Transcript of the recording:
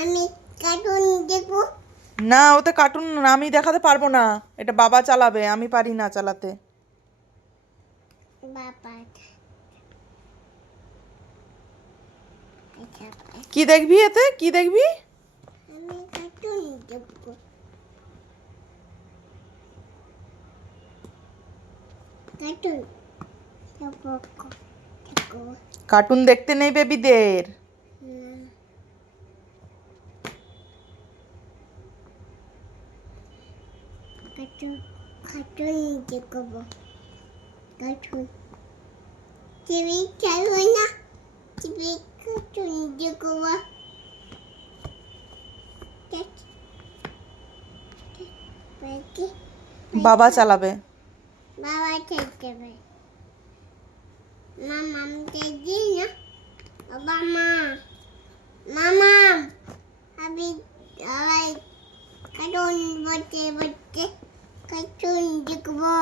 আমি কার্টুন দেখবো। না, ওতে কার্টুন আমি দেখাতে পারবো না, এটা বাবা চালাবে, আমি পারি না চালাতে। বাবা কি দেখবি এতে, কি দেখবি? আমি কার্টুন দেখবো। কার্টুন দেখবো। কার্টুন দেখতে নেই বেবিদের। কার্টুন কার্টুন দেখবো। কার্টুন টিভি চালু না, টিভি কার্টুন দেখবো। বাবা চালাবে। বাবা চালাবে। মামাম দেখি না, বাবা মা মামাম আমি কার্টুন বলতে বলতে কার্টুন দেখবো।